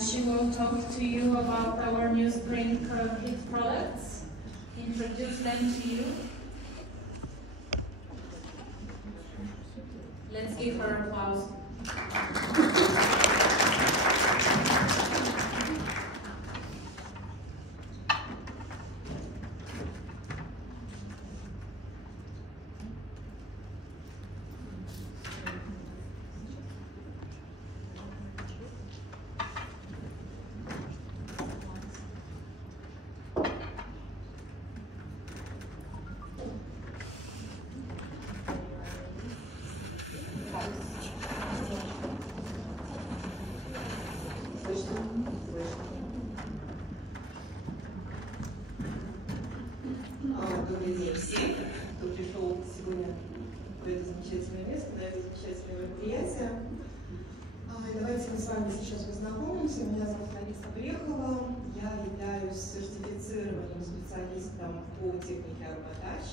She will talk to you about our new spring kit products, introduce them to you. Let's give her applause. Добрый день всем, кто пришел сегодня в это замечательное место, на это замечательное мероприятие. Давайте мы с вами сейчас познакомимся. Меня зовут Лариса Брехова. Я являюсь сертифицированным специалистом по технике Ароматач.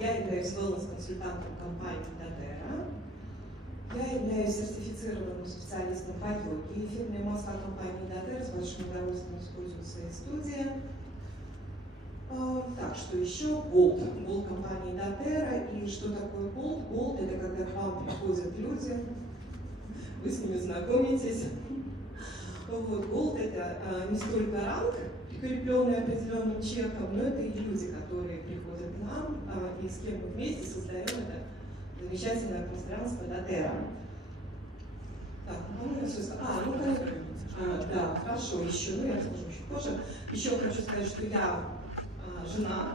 Я являюсь wellness-консультантом компании Дотера. Я являюсь сертифицированным специалистом по йоге. Эфирные масла компании Дотера с большим удовольствием использую в своей студии. Так, что еще? Болт. Болт компании Дотера. И что такое болт? Болт — это когда к вам приходят люди, вы с ними знакомитесь. Вот, болт — это не столько ранг, прикрепленный определенным чеком, но это и люди, которые приходят к нам, и с кем мы вместе создаем это замечательное пространство Дотера. Так, по-моему, все сказала. Да, хорошо, еще, я расскажу чуть позже. Еще хочу сказать, что я жена,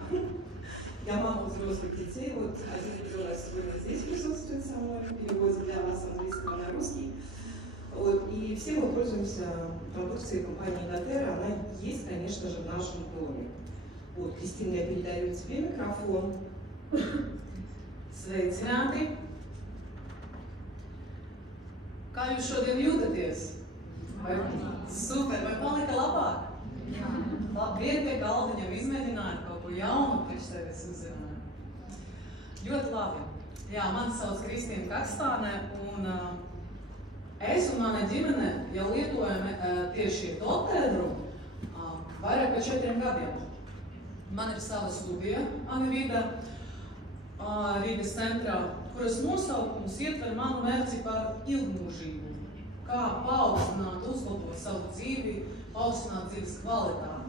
я мама взрослых детей. Вот один ребенок сегодня здесь присутствует со мной в переводе для вас с английского на русский. Вот, и все мы пользуемся продукцией компании Дотера. Она есть, конечно же, в нашем доме. Вот, Кристина, я передаю тебе микрофон. Sveicināti! Kā jūs šodien jūtaties? Vai super, vai palika labāk? Labi, pie galdiņa izmēģinājāt kaut ko jaunu priekš sevis uzzināt. Ļoti labi. Jā, mani sauc Kristīna Kakstāne, un es un mana ģimene jau lietojam tieši Doteru vairāk par 4 gadiem. Man ir sava studija Anivida Rīgas centrā, kuras nosaukums ietver manu mērķi par ilgmūžību, kā paaugstināt, uzlabot savu dzīvi, paaugstināt dzīves kvalitāti.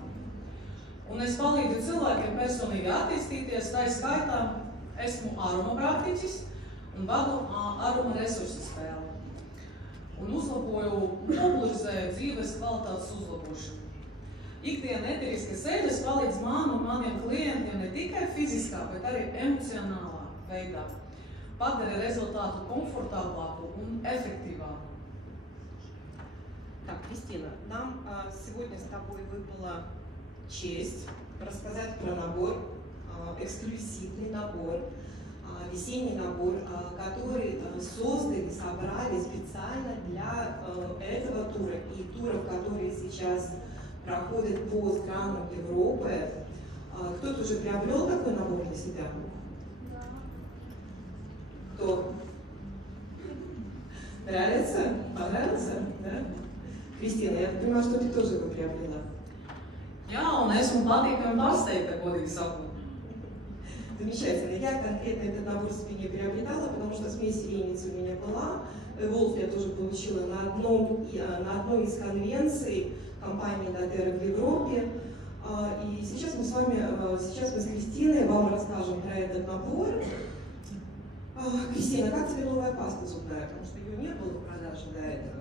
Un es palīdzu cilvēkiem personīgi attīstīties, tā skaitā esmu aromapraktiķis un vadu aroma resursu spēli. Un uzlaboju, popularizēju dzīves kvalitātes uzlabošanu. Ikdiena eteriskas eļas palīdz man un maniem klientiem ne tikai fiziskā, bet arī emocionālā veidā. Padara результату комфортаблаку и эффективаку. Так, Кристина, нам сегодня с тобой выпала честь рассказать про набор, эксклюзивный набор, весенний набор, который создали, собрали специально для этого тура и туров, которые сейчас проходят по странам Европы. Кто-то уже приобрел такой набор для себя? Да. Кто? Нравится? Понравился? Да? Кристина, я понимаю, что ты тоже его приобрела. Jā, un esmu patīkami pārsteigta, godīgi sakot. Замечательно. Я конкретно этот набор себе не приобретала, потому что смесь сиреницы у меня была. Волф я тоже получила на одной из конвенций компании Дотера в Европе. И сейчас мы с Кристиной вам расскажем про этот набор. Кристина, как тебе новая паста зубная? Потому что ее не было в продаже до этого.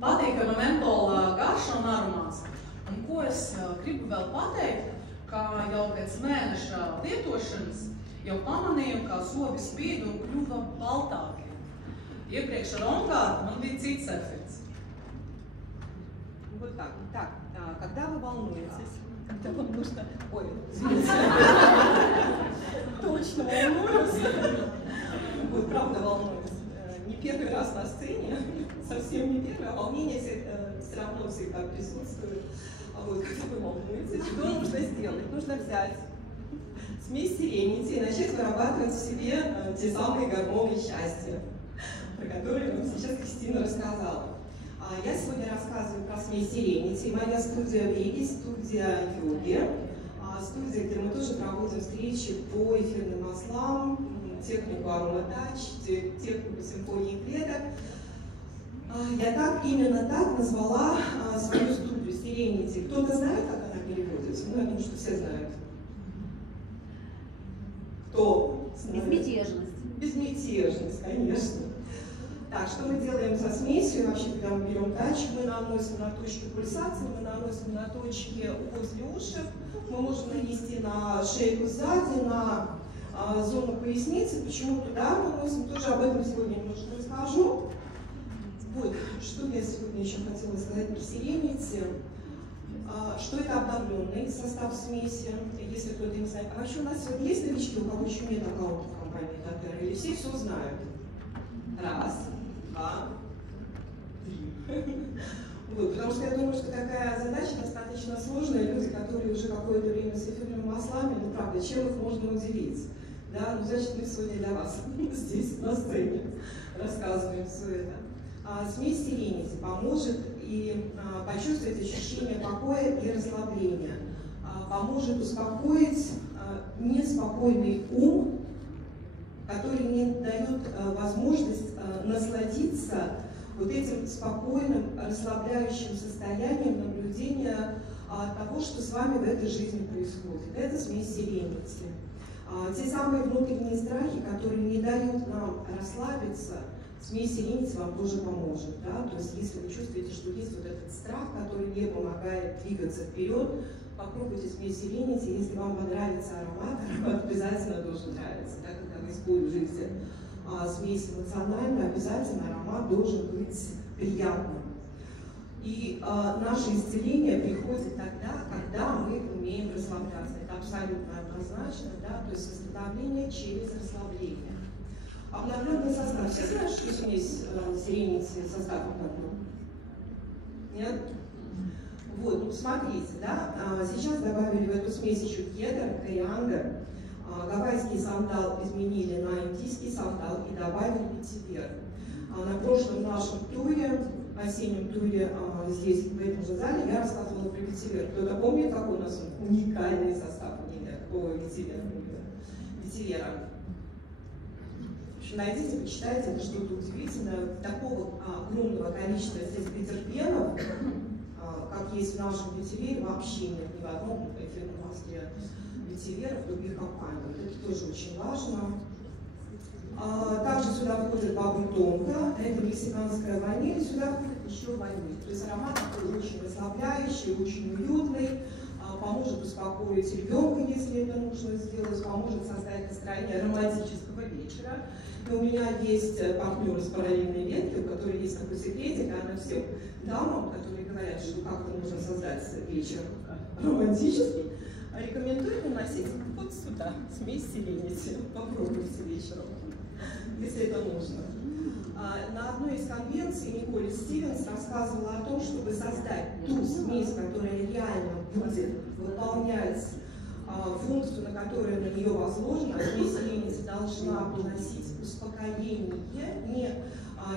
Patīkama mentola garša un aromāts. Un ko es gribu vēl pateikt, ka jau pēc mēneša lietošanas jau pamanīju, kā zobi spīd un kļuva baltāki. Iepriekš ar Ongārdu man bija cits efekts. Вот так. Так, когда вы волнуетесь, когда вам нужно... Ой, извините. Точно волнуюсь. Вы правда волнуетесь. Не первый раз на сцене, совсем не первый, а волнение все равно всегда присутствует. Вот, когда вы волнуетесь, что нужно сделать? Нужно взять смесь сиренити и начать вырабатывать в себе те самые гормоны счастья, про которые нам сейчас Кристина рассказала. Я сегодня рассказываю про смесь Serenity. Моя студия в Риге, студия йоги, студия, где мы тоже проводим встречи по эфирным маслам, технику ароматач, технику симфонии клеток. Я именно так назвала свою студию Serenity. Кто-то знает, как она переводится? Ну, я думаю, что все знают. Кто знает? Безмятежность. Безмятежность, конечно. Так, что мы делаем со смесью? Вообще, когда мы берем тач, мы наносим на точки пульсации, мы наносим на точки возле ушек, мы можем нанести на шейку сзади, на зону поясницы. Почему туда наносим? Тоже об этом сегодня немножко расскажу. Вот, что я сегодня еще хотела сказать про Serenity. Что это обновленный состав смеси, если кто-то не знает. А вообще у нас сегодня есть новички, у кого еще нет аккаунта в компании doTERRA, или все знают? Раз, два, три. Вот, потому что я думаю, что такая задача достаточно сложная. Люди, которые уже какое-то время с эфирными маслами, ну правда, чем их можно удивить? Да? Ну, значит, мы сегодня для вас здесь на сцене рассказываем все это. Смесь Serenity поможет и почувствовать ощущение покоя и расслабления, поможет успокоить неспокойный ум, который не дает возможность насладиться вот этим спокойным, расслабляющим состоянием наблюдения того, что с вами в этой жизни происходит. Это смесь Serenity. Те самые внутренние страхи, которые не дают нам расслабиться, смесь Serenity вам тоже поможет. Да? То есть, если вы чувствуете, что есть вот этот страх, который не помогает двигаться вперед, попробуйте смесь Serenity. Если вам понравится аромат обязательно должен нравиться. Да? Когда вы используете смесь эмоциональную, обязательно аромат должен быть приятным. И наше исцеление приходит тогда, когда мы умеем расслабляться. Это абсолютно однозначно, да? То есть восстановление через расслабление. Обновленный состав. Все знают, что смесь Serenity состав обновлен? Нет? Вот, ну смотрите, да, сейчас добавили в эту смесь еще кедр, кориандр, гавайский сандал изменили на индийский сандал и добавили ветивер. На прошлом нашем туре, осеннем туре здесь, в этом же зале, я рассказывала про ветивер. Кто-то помнит, какой у нас уникальный состав ветивера? Найдите, почитайте, это что-то удивительное. Такого огромного количества здесь петерпенов, как есть в нашем ветивере, вообще нет ни в одном эфирном масле ветивера в других компаниях. Это тоже очень важно. Также сюда входит бабы тонко, это мексиканская ваниль, сюда входит еще ваниль. То есть аромат такой очень расслабляющий, очень уютный, поможет успокоить ребенка, если это нужно сделать, поможет создать настроение романтического вечера. И у меня есть партнер из параллельной ветки, у которой есть такой секретик, она всем дамам, которые говорят, что как-то нужно создать вечер романтический, рекомендую наносить вот сюда смесь Serenity. Попробуйте вечером, если это нужно. На одной из конвенций Николь Стивенс рассказывала о том, чтобы создать ту смесь, которая реально будет выполнять функцию, на которую на нее возложена. Смесь Serenity должна приносить успокоение не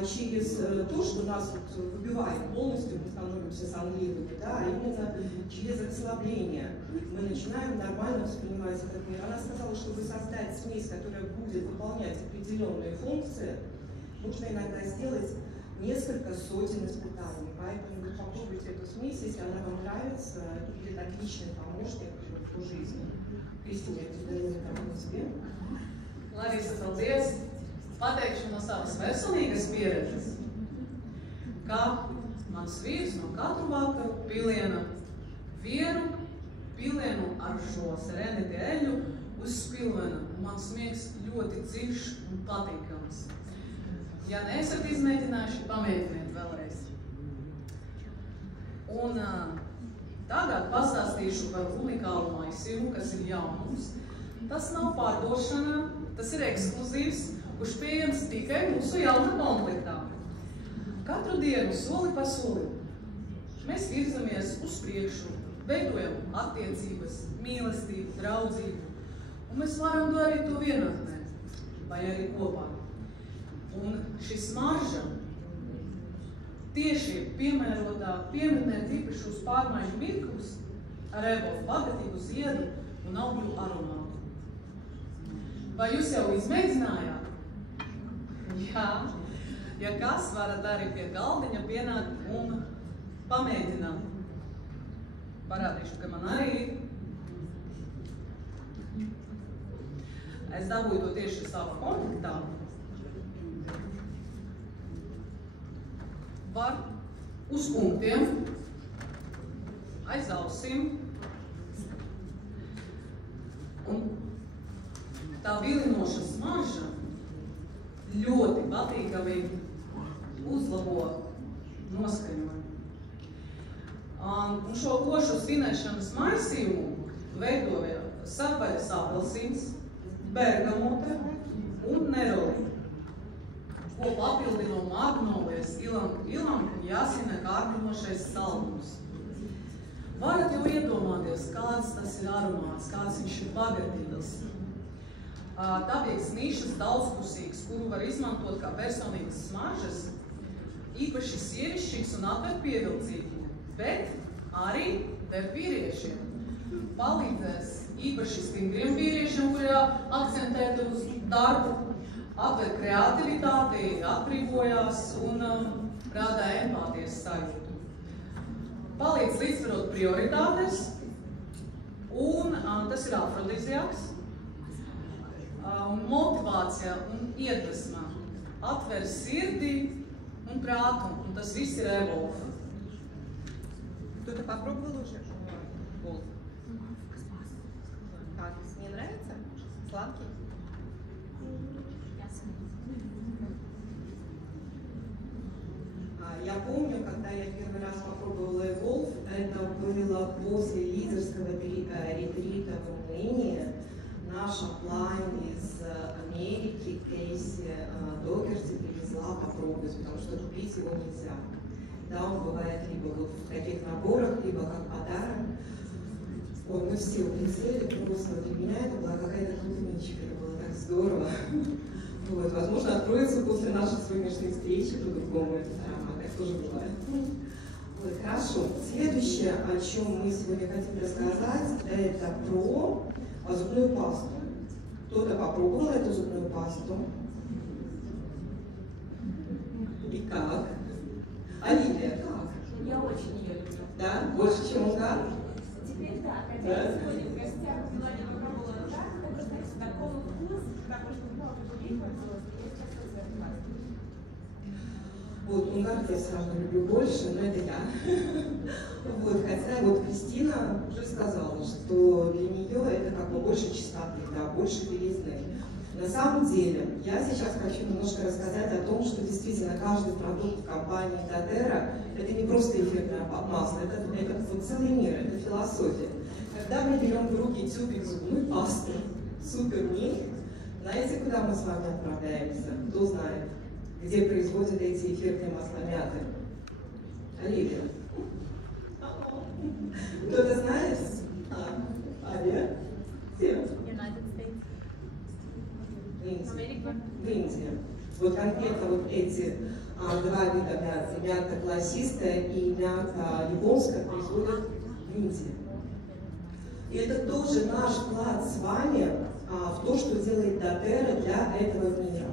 через то, что нас вот выбивает полностью, мы становимся сонливыми, да, а именно через расслабление. Мы начинаем нормально воспринимать этот мир. Она сказала, чтобы создать смесь, которая будет выполнять определенные функции, нужно иногда сделать несколько сотен испытаний. Поэтому вы попробуйте эту смесь, если она вам нравится, это будет отличный помощник по жизни. Кристина, я тебе даю тебе. Larisa, paldies! Pateikšu no savas veselīgas pieredzes, ka mans vīrs no katru vakaru piliena pilienu ar šo Serenity eļļu uz spilvena. Mans miegs ļoti dziļš un patīkams. Ja neesat izmēģinājuši, pamēģiniet vēlreiz. Un tagad pastāstīšu par unikālu maisījumu, kas ir jaunums. Tas nav pārdošanā, tas ir ekskluzīvs, kurš pieejams tikai mūsu jaunā komplektā. Katru dienu soli pa solim mēs virzamies uz priekšu, veidojam attiecības, mīlestību, draudzību, un mēs varam darīt to vienatnē, vai arī kopā. Un šī smarža tieši piemērotāk pieminēt īpašus pārmaiņu mirklus ar evolūciju, pagatīgu ziedu un augļu aromātu. Vai jūs jau izmēģinājāt? Jā. Ja kas, varat arī pie galdiņa pienākt un pamēģināt. Parādīšu, ka man arī ir. Es dabūju to tieši savā kontaktā. Var uz punktiem, aiz ausīm. Un tā vilinoša smarža ļoti patīkami uzlabo noskaņojumu. Un šo košu svinēšanas maisījumu veidoja sarvaļas apelsīns, bergamote un neroli, ko papildino magnolijas, ilanka un jāsina kārdinošais saldums. Varat jau iedomāties, kāds tas ir aromāts, kāds viņš ir bagatīgs. Tāpēc nišas daudzpusīgs, kuru var izmantot kā personīgas smaržas, īpaši sievišķīgs un atver pievilcīgi, bet arī der vīriešiem. Palīdzēs īpaši stingriem vīriešiem, kuri akcentēti uz darbu, atver kreativitāti, atbrīvojās un rādā empātijas sajūtu. Palīdz līdzsvarot prioritātes, un tas ir afrodiziaks, un motivācija un iedvesma atver sirdi un prātu, un tas viss ir evolūcija. Кто-то попробовал уже? Голд. Как? Не нравится? Сладкий? Я помню, когда я первый раз попробовала Evolve, это было после лидерского ретрита в Румынии. Наш оплайн из Америки, Кейси Докерти, привезла попробовать, потому что купить его нельзя. Да, он бывает либо вот в таких наборах, либо как подарок. Ой, мы все улетели, просто для меня это была какая-то клубничка, это было так здорово. Вот, возможно, откроется после нашей сегодняшней встречи по-другому этот аромат, так тоже бывает. Вот, хорошо. Следующее, о чем мы сегодня хотим рассказать, это про зубную пасту. Кто-то попробовал эту зубную пасту? И как? Оливия, как? Я очень ее люблю. Да? Больше, чем угар? Теперь да, хотя я сегодня в гостях многие попробовала угар, это, знаете, такой вкус, потому что много людей пользовалась, я сейчас развиваюсь. Вот, угар я все равно люблю больше, но это я. Вот, хотя вот Кристина уже сказала, что для нее это как бы больше чистоты, да, больше белизны. На самом деле, я сейчас хочу немножко рассказать о том, что действительно каждый продукт компании doTERRA это не просто эфирное масло, это вот целый мир, это философия. Когда мы берем в руки тюбик зубной пасты, супер-милк, знаете, куда мы с вами отправляемся? Кто знает, где производят эти эфирные масла мяты? Оливия. Кто-то знает? Аня? Где? В Индии. Вот конкретно вот эти два вида мяты, мята классистая и мята японская, производят в Индии. И это тоже наш вклад с вами в то, что делает doTERRA для этого мира.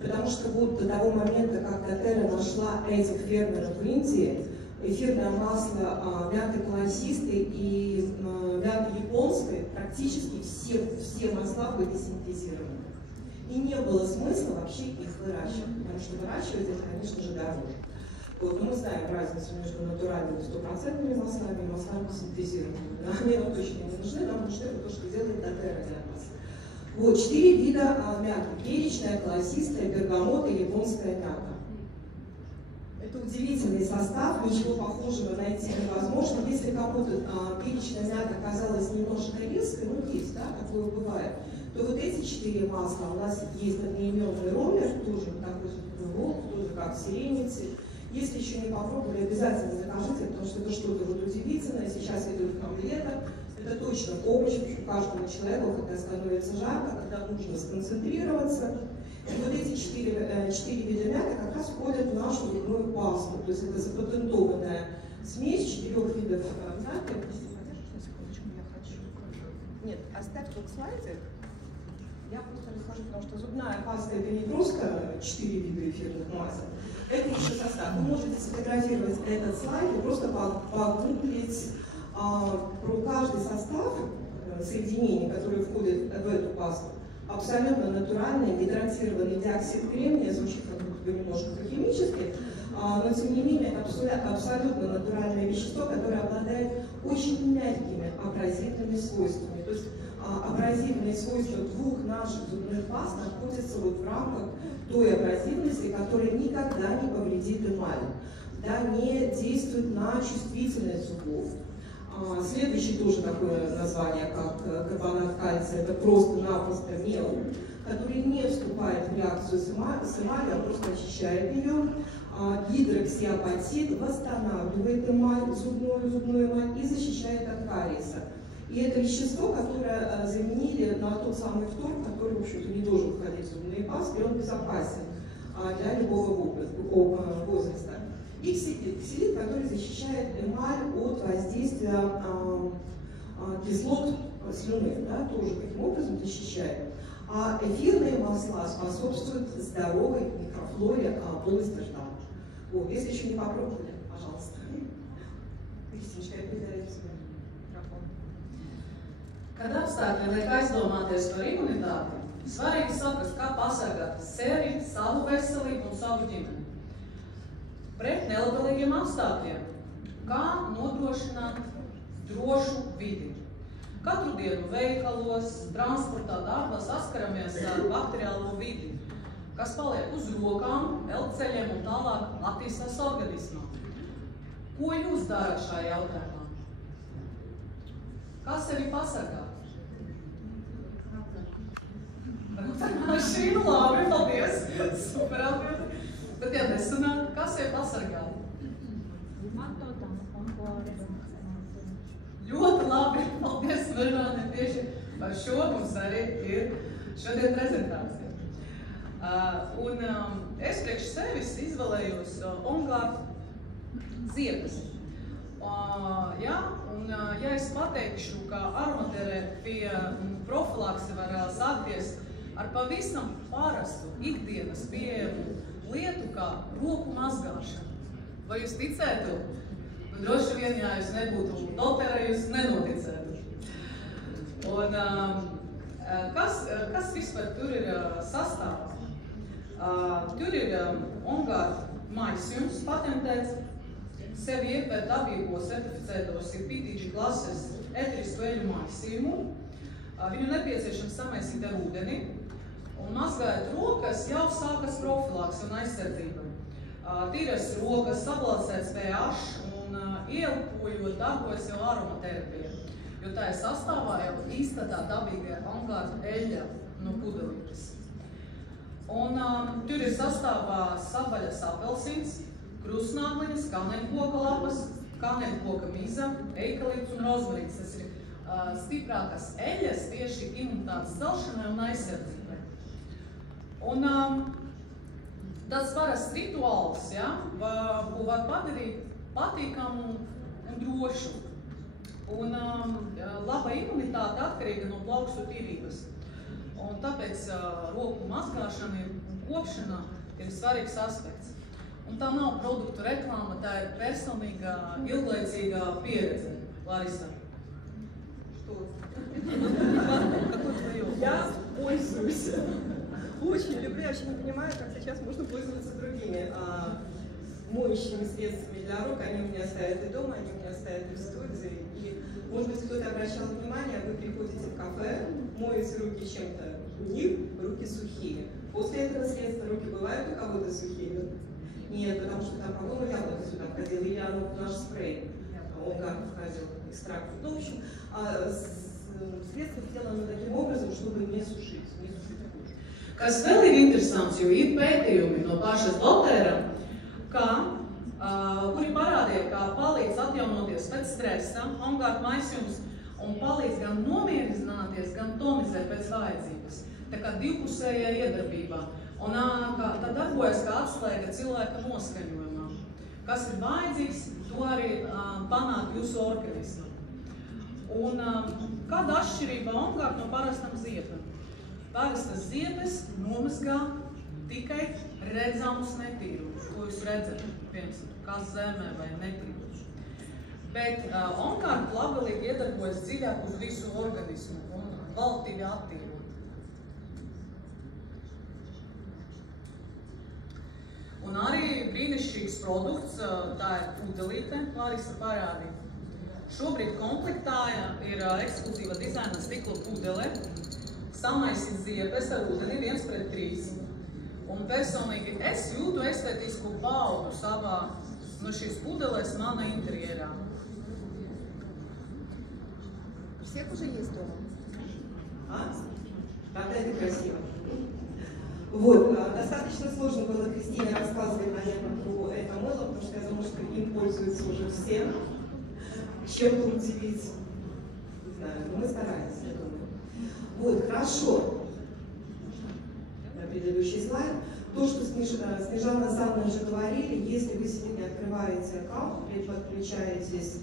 Потому что вот до того момента, как doTERRA нашла этих фермеров в Индии, эфирное масло мяты классистой и мяты японской, практически все масла были синтезированы. И не было смысла вообще их выращивать, потому что выращивать это, конечно же, дороже. Вот, но мы знаем разницу между натуральными стопроцентными маслами и маслами синтезированными. Они нам точно не нужны, нам нужны то, что делает doTERRA для нас. Вот, 4 вида мяты. Перечная, классистая, бергамот и японская мята. Это удивительный состав, ничего похожего найти невозможно. Если кому-то перечная мята казалась немножко резкой, ну есть, да, такое бывает, то вот эти 4 масла, у нас есть одноименный ромер, тоже такой же волк, тоже как сиренити. Если еще не попробовали, обязательно закажите, потому что это что-то вот удивительное. Сейчас идет там лето, это точно помощь каждому человеку, когда становится жарко, когда нужно сконцентрироваться. И вот эти 4 вида мяты как раз входят в нашу зубную пасту. То есть это запатентованная смесь 4 видов мяты. Нет, оставь тут слайдик. Я просто расскажу, потому что зубная паста это не просто 4 вида эфирных масел, это еще состав. Вы можете сфотографировать этот слайд и просто погуглить про каждый состав соединений, которые входят в эту пасту. Абсолютно натуральный гидратированный диоксид кремния, звучит как будто бы немножко по-химически, но тем не менее это абсолютно натуральное вещество, которое обладает очень мягкими абразивными свойствами. То есть абразивные свойства 2 наших зубных паст находятся вот в рамках той абразивности, которая никогда не повредит эмаль, да, не действует на чувствительность зубов. Следующее тоже такое название, как карбонат кальция, это просто-напросто мел, который не вступает в реакцию с эмалью, а просто очищает ее. Гидроксиапатит восстанавливает эмаль, зубную эмаль и защищает от кариеса. И это вещество, которое заменили на тот самый фтор, который, в общем-то, не должен входить в зубные пасты, и он безопасен для любого возраста. И ксилит, который защищает эмаль от воздействия кислот слюны, да, тоже таким образом защищает. А эфирные масла способствуют здоровой микрофлоре полости рта. Вот, если еще не попробовали, пожалуйста. Kristīne, я передаю тебе микрофон. Kad apstākļi liek aizdomāties par imunitāti, svarīgi saprast, kā pasargāt sevi, savu veselību un savu ģimeni. Pret nelabvēlīgiem apstākļiem, kā nodrošināt drošu vidi. Katru dienu veikalos, transportā, darbā saskaramies ar bakteriālo vidi, kas paliek uz rokām, elkceļiem un tālāk attīstās organismā. Ko jūs darat šajā jautājumā? Kā sevi pasargāt? Mašīnu, labi, paldies! Super atbildi! Bet, ja nesanāk, kā sevi pasargāt? Ļoti labi, paldies, Vermāne, tieši par šo mums arī ir šodien prezentācija. Es priekš sevis izvēlējos OnGuard ziepes. Ja es pateikšu, ka aromaterapija profilakse var sākties ar pavisam parastu ikdienas pieejamu lietu kā roku mazgāšana, vai jūs ticētu? Droši vien, ja jūs nebūtu dotera, jūs nenoticētu. Un kas vispār tur ir sastāvā? Tur ir OnGuard maisījums patentēts, sevi ietver dabīgo certificēto CPTG klases eterisku eļu maisījumu. Viņu nepieciešams samaisīt ar ūdeni, un mazgājot rokas jau sākas profilaks un aizsardzība. Tīras rokas, sabalansēts pH un ieelpojot darbojas jau aromaterapija, jo tā ir sastāvā jau īstatā dabīgajā OnGuard eļļa no pudelītes. Un tur ir sastāvā savaļas apelsīns, krustnākliņas, kanēļkoka lapas, kanēļkoka miza, eikalipts un rozmarīns. Tas ir stiprākas eļļas tieši imunitātes celšanai un aizsardzībai. Un tas parasts rituāls, ja, ko var padarīt patīkamu un drošu. Un laba imunitāte atkarīga no plaukstu tīrības. Un tāpēc roku mazgāšana un kopšana ir svarīgs aspekts. Un tā nav produktu reklāma, tā ir personīga, ilglaicīga pieredze. Larisa. Я пользуюсь. Очень люблю, я вообще не понимаю, как сейчас можно пользоваться другими моющими средствами для рук. Они у меня стоят и дома, они у меня стоят и в студии. И, может быть, кто-то обращал внимание, вы приходите в кафе, моете руки чем-то, у них руки сухие. После этого средства руки бывают у кого-то сухие? Нет, потому что там, по-моему, яблоко сюда входило, или оно в наш спрей. OnGuard входил, экстракт. Ну, в общем, средство сделано таким образом, чтобы не сушить кожу. Kas vēl ir interesants, jo ir pētījumi no pašas dotera, kuri parādīja, kā palīdz atjaunoties pēc stresa, OnGuard maisījums, un palīdz gan nomierināties, gan tonizēt pēc vajadzības. Tā kā divpusējā iedarbībā. Un tā darbojas kā atslēga cilvēka noskaņojumā. Kas ir vajadzīgs, to arī panāk jūsu organismu. Un kāda atšķirība OnGuard no parastam ziepam? Parastas ziepes nomazgā tikai redzamus netīrumus, ko jūs redzat, piemēram, kā zemē vai netīrumus. Bet OnGuard labvēlīgi iedarbojas dziļāk uz visu organismu un kvalitīvi attīrot. Un arī brīnišķīgs produkts, tā ir pudelīte, Larisa parādīja. Šobrīd komplektā ir ekskluzīva dizaina stikla pudele, samaisīt ziepes ar ūdeni 1:3. Un personīgi es jūtu estetisku baudu savā no šīs pudelēs mana interjerā. Всех уже есть дома? Правда, это красиво. Вот, достаточно сложно было Кристине рассказывать, наверное, про это мыло, потому что я думаю, что им пользуются уже все. Чем-то удивить, не знаю, но мы стараемся, я думаю. Вот, хорошо. На предыдущий слайд. То, что Снежана с Анной уже говорили, если вы сегодня открываете аккаунт, подключаетесь,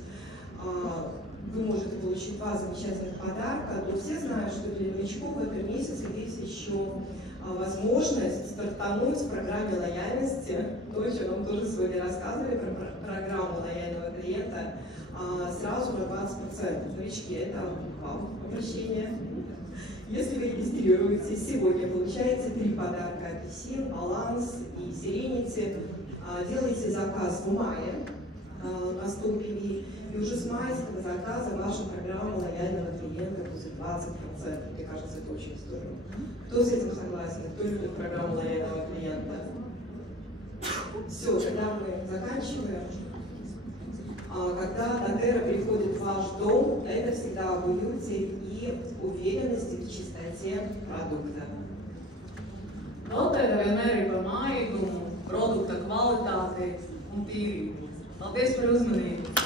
вы можете получить 2 замечательных подарка, но все знают, что для новичков в этом месяце есть еще возможность стартануть в программе лояльности, то, о чем вам тоже сегодня рассказывали, про программу лояльного клиента, сразу на 20%. Новички, это вам обращение. Если вы регистрируетесь сегодня, получаете 3 подарка: апельсин, баланс и сиренити. Делайте заказ в мае на 100 PV, и уже с майского заказа ваша программа лояльного клиента будет 20%. Мне кажется, это очень здорово. Кто с этим согласен? Кто любит программу лояльного клиента? Все, тогда мы заканчиваем. Когда Дотера приходит в ваш дом, это всегда об уюте и уверенности в чистоте продукта. Dotera vienmēr ir par mājīgumu, produkta kvalitāti un tīrību. Paldies par uzmanību!